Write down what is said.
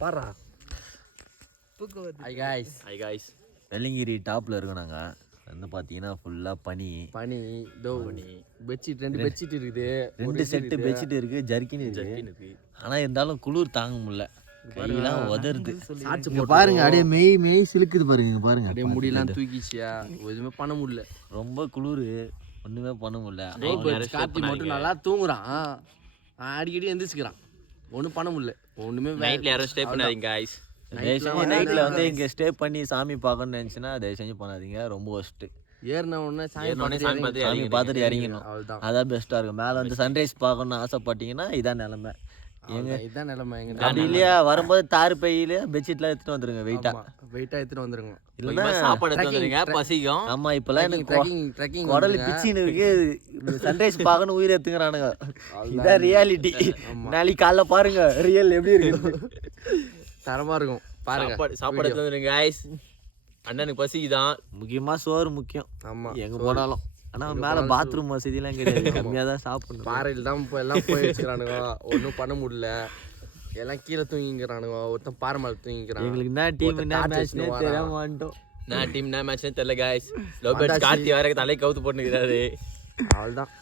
பாரா high guys Velliangiri டாப்ல இருக்கோம் நாங்க வந்து பாத்தீங்கன்னா ஃபுல்லா பனி பெட்ஷீட் 2 பெட்ஷீட் இருக்குது, 2 செட்டு பெட்ஷீட் இருக்கு, ஜர்க்கின் இருக்கு. ஆனா இருந்தாலும் குளிர் தாங்க முடியல, கையெல்லாம் உதறுது. இங்க பாருங்க அப்படியே மெய் சிலுக்குது பாருங்க, இங்க பாருங்க அப்படியே முடியெல்லாம் தூக்கிச்சியா, எதுவுமே பண்ண முடியல, ரொம்ப குளிர், ஒண்ணுமே பண்ண முடியல. கார்த்தி மட்டும் நல்லா தூங்குறான், அடிக்கடி எந்திரிச்சுக்கிறான், ஒன்றும் பண்ண முடியல. ஒன்றுமே நைட்ல யாரும் ஸ்டே பண்ணாதீங்க காய்ஸ். நைட்ல வந்து இங்க ஸ்டே பண்ணி சாமி பார்க்கணும்னு நினைச்சுன்னா தயவு செஞ்சு பண்ணாதீங்க, ரொம்ப ஒஸ்ட். ஏறின உடனே சாமி பார்த்துட்டு இறங்கணும், அதான் பெஸ்டா இருக்கும். மேல வந்து சன்ரைஸ் பார்க்கணும்னு ஆசைப்பட்டீங்கன்னா இதான் நிலைமை. இதான் நிலைமை. அப்படி இல்லையா, வரும்போது தார் பையில பெட்ஷீட்லாம் எடுத்துட்டு வந்துருங்க, வெயிட்டா எடுத்துட்டு வந்துருங்க. இல்லைன்னா சாப்பாடு எடுத்து வந்துருங்க, பசிக்கும். ஆமா, இப்பெல்லாம் எனக்கு ட்ரெக்கிங் உடல் பிச்சின்னு இருக்கு, சன்ரைஸ் பார்க்கணும் உயிர் எடுத்துக்கிறானுங்க. இதான் ரியாலிட்டி. நாளைக்கு காலைல பாருங்க ரியல் எப்படி இருக்கு, தரமா இருக்கும் பாருங்க. சாப்பாடு எடுத்து வந்துருங்க காய்ஸ், அண்ணனுக்கு பசிக்குதான். முக்கியமா சோறு முக்கியம். ஆமா, எங்க போனாலும். ஆனா மேல பாத்ரூம் வசதி எல்லாம் கிடையாது, கம்மியா தான் சாப்பிடணும். பாறையில் தான் இப்போ எல்லாம் போய் வச்சுக்கிறானுங்க, ஒன்றும் பண்ண முடியல, எல்லாம் கீழே தூங்கிக்கிறானுங்க, ஒருத்தன் பாறை மேலே தூங்கிக்கிறான். எங்களுக்கு என்ன டீம் என்ன மேட்ச்னே தெரியாம வந்துட்டோம். நான் டீம் என்ன மேட்ச்னே தெரியல காய்ஸ். லவ் பேர்ட்ஸ் கார்த்தி வர தலை கவுத்து போட்டுக்கிறாரு. அவ்வளோதான்.